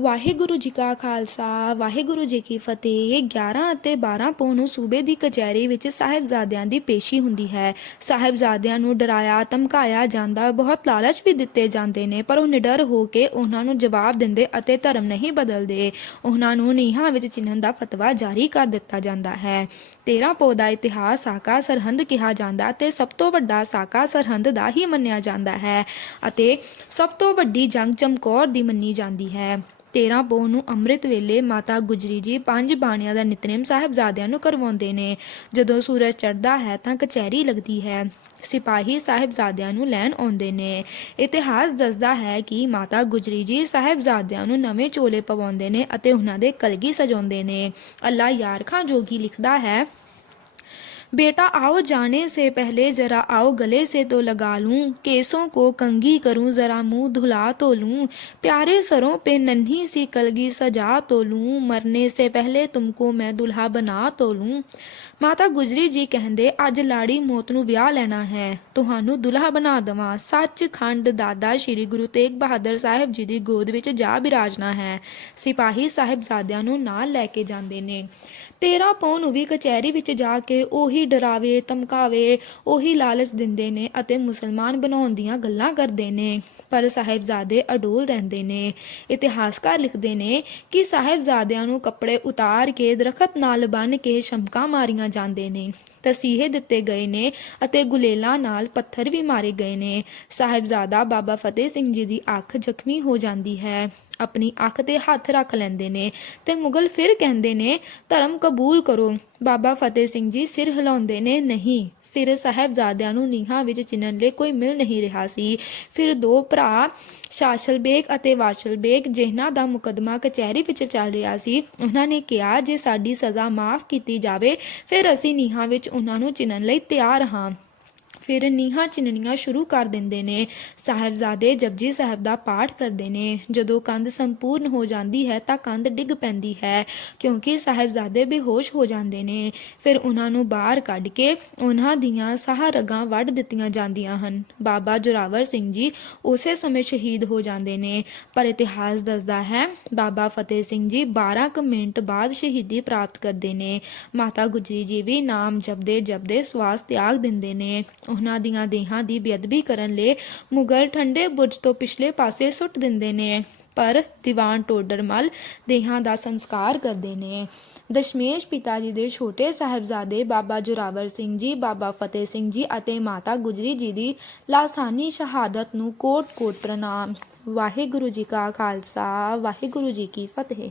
ਵਾਹਿਗੁਰੂ ਜੀ ਕਾ ਖਾਲਸਾ, ਵਾਹਿਗੁਰੂ ਜੀ ਕੀ ਫਤਿਹ। 11 ਅਤੇ 12 ਪੋਹ ਨੂੰ ਸੂਬੇ ਦੀ ਕਚਹਿਰੀ ਵਿੱਚ ਸਾਹਿਬਜ਼ਾਦਿਆਂ ਦੀ ਪੇਸ਼ੀ ਹੁੰਦੀ ਹੈ। ਸਾਹਿਬਜ਼ਾਦਿਆਂ ਨੂੰ ਡਰਾਇਆ, ਧਮਕਾਇਆ ਜਾਂਦਾ, ਬਹੁਤ ਲਾਲਚ ਵੀ ਦਿੱਤੇ ਜਾਂਦੇ ਨੇ, ਪਰ ਉਹ ਨਿਡਰ ਹੋ ਕੇ ਉਹਨਾਂ ਨੂੰ ਜਵਾਬ ਦਿੰਦੇ ਅਤੇ ਧਰਮ ਨਹੀਂ ਬਦਲਦੇ। ਉਹਨਾਂ ਨੂੰ ਨੀਹਾਂ ਵਿੱਚ ਚਿਣਨ ਦਾ ਫਤਵਾ ਜਾਰੀ ਕਰ ਦਿੱਤਾ ਜਾਂਦਾ ਹੈ। 13 ਪੋਹ ਦਾ ਇਤਿਹਾਸ ਸਾਕਾ ਸਰਹੰਦ ਕਿਹਾ ਜਾਂਦਾ ਤੇ ਸਭ ਤੋਂ ਵੱਡਾ ਸਾਕਾ ਸਰਹੰਦ ਦਾ ਹੀ ਮੰਨਿਆ ਜਾਂਦਾ ਹੈ ਅਤੇ ਸਭ ਤੋਂ ਵੱਡੀ ਜੰਗ ਚਮਕੌਰ ਦੀ ਮੰਨੀ ਜਾਂਦੀ ਹੈ। 13 ਪੋਹ ਨੂੰ ਅੰਮ੍ਰਿਤ ਵੇਲੇ ਮਾਤਾ ਗੁਜਰੀ ਜੀ ਪੰਜ ਬਾਣੀਆਂ ਦਾ ਨਿਤਨੇਮ ਸਾਹਿਬਜ਼ਾਦਿਆਂ ਨੂੰ ਕਰਵਾਉਂਦੇ ਨੇ। ਜਦੋਂ ਸੂਰਜ ਚੜ੍ਹਦਾ ਹੈ ਤਾਂ ਕਚਹਿਰੀ ਲੱਗਦੀ ਹੈ। ਸਿਪਾਹੀ ਸਾਹਿਬਜ਼ਾਦਿਆਂ ਨੂੰ ਲੈਣ ਆਉਂਦੇ ਨੇ। ਇਤਿਹਾਸ ਦੱਸਦਾ ਹੈ ਕਿ ਮਾਤਾ ਗੁਜਰੀ ਜੀ ਸਾਹਿਬਜ਼ਾਦਿਆਂ ਨੂੰ ਨਵੇਂ ਚੋਲੇ ਪਵਾਉਂਦੇ ਨੇ ਅਤੇ ਉਹਨਾਂ ਦੇ ਕਲਗੀ ਸਜਾਉਂਦੇ ਨੇ। ਅੱਲਾ ਯਾਰ ਖਾਂ ਜੋਗੀ ਲਿਖਦਾ ਹੈ बेटा आओ जाने से पहले जरा आओ गले से तो लगा लूं केसों को कंघी करूं जरा मुंह धुला तो लूं प्यारे सरों पे नन्ही सी कलगी सजा तो लूं मरने से पहले तुमको मैं दुल्हा बना तो लूं ਮਾਤਾ ਗੁਜਰੀ ਜੀ ਕਹਿੰਦੇ ਅੱਜ ਲਾੜੀ ਮੌਤ ਨੂੰ ਵਿਆਹ ਲੈਣਾ ਹੈ ਤੁਹਾਨੂੰ ਦੁਲਹਾ ਬਣਾ ਦਵਾਂ ਸੱਚਖੰਡ ਦਾਦਾ ਸ੍ਰੀ ਗੁਰੂ ਤੇਗ ਬਹਾਦਰ ਸਾਹਿਬ ਜੀ ਦੀ ਗੋਦ ਵਿੱਚ ਜਾ ਬਿਰਾਜਣਾ ਹੈ ਸਿਪਾਹੀ ਸਾਹਿਬਜ਼ਾਦਿਆਂ ਨੂੰ ਨਾਲ ਲੈ ਕੇ ਜਾਂਦੇ ਨੇ 13 ਪੌਂ ਨੂੰ ਵੀ ਕਚਹਿਰੀ ਵਿੱਚ ਜਾ ਕੇ ਉਹੀ ਡਰਾਵੇ, ਧਮਕਾਵੇ, ਉਹੀ ਲਾਲਚ ਦਿੰਦੇ ਨੇ ਅਤੇ ਮੁਸਲਮਾਨ ਬਣਾਉਣ ਦੀਆਂ ਗੱਲਾਂ ਕਰਦੇ ਨੇ। ਪਰ ਸਾਹਿਬਜ਼ਾਦੇ ਅਡੋਲ ਰਹਿੰਦੇ ਨੇ। ਇਤਿਹਾਸਕਾਰ ਲਿਖਦੇ ਨੇ ਕਿ ਸਾਹਿਬਜ਼ਾਦਿਆਂ ਨੂੰ ਕੱਪੜੇ ਉਤਾਰ ਕੇ ਦਰਖਤ ਨਾਲ ਬੰਨ੍ਹ ਕੇ ਸ਼ਮਕਾਂ ਮਾਰੀਆਂ ਜਾਂਦੇ ਨੇ। ਤਸੀਹੇ ਦਿੱਤੇ ਗਏ ਨੇ ਅਤੇ ਗੁਲੇਲਾਂ ਨਾਲ ਪੱਥਰ ਵੀ ਮਾਰੇ ਗਏ ਨੇ। ਸਾਹਿਬਜ਼ਾਦਾ ਬਾਬਾ ਫਤਿਹ ਸਿੰਘ ਜੀ ਦੀ ਅੱਖ ਜ਼ਖਮੀ ਹੋ ਜਾਂਦੀ ਹੈ। ਆਪਣੀ ਅੱਖ ਤੇ ਹੱਥ ਰੱਖ ਲੈਂਦੇ ਨੇ ਤੇ ਮੁਗਲ ਫਿਰ ਕਹਿੰਦੇ ਨੇ, ਧਰਮ ਕਬੂਲ ਕਰੋ। ਬਾਬਾ ਫਤਿਹ ਸਿੰਘ ਜੀ ਸਿਰ ਹਿਲਾਉਂਦੇ ਨੇ, ਨਹੀਂ। ਫਿਰ ਸਾਹਿਬਜ਼ਾਦਿਆਂ ਨੂੰ ਨੀਹਾਂ ਵਿੱਚ ਚਿਣਨ ਲਈ ਕੋਈ ਮਿਲ ਨਹੀਂ ਰਿਹਾ ਸੀ। ਫਿਰ ਦੋ ਭਰਾ ਸ਼ਾਸਲ ਬੇਗ ਅਤੇ ਵਾਸ਼ਲ ਬੇਗ ਜਿਨ੍ਹਾਂ ਦਾ ਮੁਕੱਦਮਾ ਕਚਹਿਰੀ ਵਿੱਚ ਚੱਲ ਰਿਹਾ ਸੀ, ਉਹਨਾਂ ਨੇ ਕਿਹਾ, ਜੇ ਸਾਡੀ ਸਜ਼ਾ ਮਾਫ ਕੀਤੀ ਜਾਵੇ, ਫਿਰ ਅਸੀਂ ਨੀਹਾਂ ਵਿੱਚ ਉਹਨਾਂ ਨੂੰ ਚਿਣਨ ਲਈ ਤਿਆਰ ਹਾਂ। ਫਿਰ ਨੀਹਾਂ ਚਿਣਨੀਆਂ ਸ਼ੁਰੂ ਕਰ ਦਿੰਦੇ ਨੇ। ਸਾਹਿਬਜ਼ਾਦੇ ਜਪਜੀ ਸਾਹਿਬ ਦਾ ਪਾਠ ਕਰਦੇ ਨੇ। ਜਦੋਂ ਕੰਧ ਸੰਪੂਰਨ ਹੋ ਜਾਂਦੀ ਹੈ ਤਾਂ ਕੰਧ ਡਿੱਗ ਪੈਂਦੀ ਹੈ, ਕਿਉਂਕਿ ਸਾਹਿਬਜ਼ਾਦੇ ਬੇਹੋਸ਼ ਹੋ ਜਾਂਦੇ ਨੇ। ਫਿਰ ਉਹਨਾਂ ਨੂੰ ਬਾਹਰ ਕੱਢ ਕੇ ਉਹਨਾਂ ਦੀਆਂ ਸਾਹ ਰਗਾਂ ਵੱਢ ਦਿੱਤੀਆਂ ਜਾਂਦੀਆਂ ਹਨ। ਬਾਬਾ ਜੋਰਾਵਰ ਸਿੰਘ ਜੀ ਉਸੇ ਸਮੇਂ ਸ਼ਹੀਦ ਹੋ ਜਾਂਦੇ ਨੇ। ਪਰ ਇਤਿਹਾਸ ਦੱਸਦਾ ਹੈ, ਬਾਬਾ ਫਤਿਹ ਸਿੰਘ ਜੀ 12 ਕੁ ਮਿੰਟ ਬਾਅਦ ਸ਼ਹੀਦੀ ਪ੍ਰਾਪਤ ਕਰਦੇ ਨੇ। ਮਾਤਾ ਗੁਜਰੀ ਜੀ ਵੀ ਨਾਮ ਜਪਦੇ ਜਪਦੇ ਸਵਾਸ ਤਿਆਗ ਦਿੰਦੇ ਨੇ। ਉਹਨਾਂ ਦੀਆਂ ਦੇਹਾਂ ਦੀ ਬੇਅਦਬੀ ਕਰਨ ਲਈ ਮੁਗਲ ਠੰਡੇ ਬੁਰਜ ਤੋਂ ਪਿਛਲੇ ਪਾਸੇ ਸੁੱਟ ਦਿੰਦੇ ਨੇ, ਪਰ ਦੀਵਾਨ ਟੋਡਰਮਲ ਦੇਹਾਂ ਦਾ ਸੰਸਕਾਰ ਕਰਦੇ ਨੇ। ਦਸ਼ਮੇਸ਼ ਪਿਤਾ ਜੀ ਦੇ ਛੋਟੇ ਸਾਹਿਬਜ਼ਾਦੇ ਬਾਬਾ ਜੋਰਾਵਰ ਸਿੰਘ ਜੀ, ਬਾਬਾ ਫਤਿਹ ਸਿੰਘ ਜੀ ਅਤੇ ਮਾਤਾ ਗੁਜਰੀ ਜੀ ਦੀ ਲਾਸਾਨੀ ਸ਼ਹਾਦਤ ਨੂੰ ਕੋਟ-ਕੋਟ ਪ੍ਰਣਾਮ। ਵਾਹਿਗੁਰੂ ਜੀ ਕਾ ਖਾਲਸਾ, ਵਾਹਿਗੁਰੂ ਜੀ ਕੀ ਫਤਿਹ।